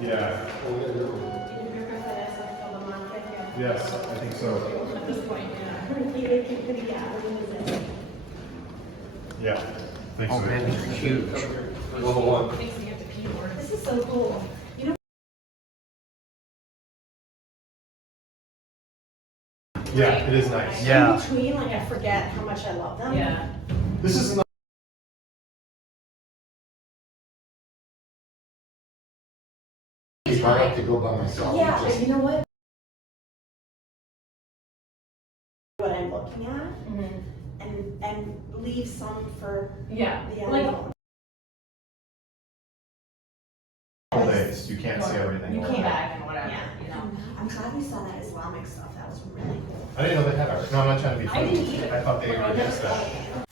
Yeah. Yes, I think so. At this point, Yeah. Thanks. Oh man, these are huge. Level 1. makes me have to pee more. This is so cool. You know, Yeah, it is nice. Yeah. in between, like I forget how much I love them. Yeah. This is not. It's hard enough to go by myself. Yeah, Just- but you know what? What I'm looking at, and leave some for Yeah. the Like, unknown. All days. You can't see everything. You come can't. back and whatever, Yeah. you know. I'm glad we saw that Islamic stuff. That was really cool. I didn't know they had art. No, I'm not trying to be I funny. didn't either. I thought they Like, were I against never- that.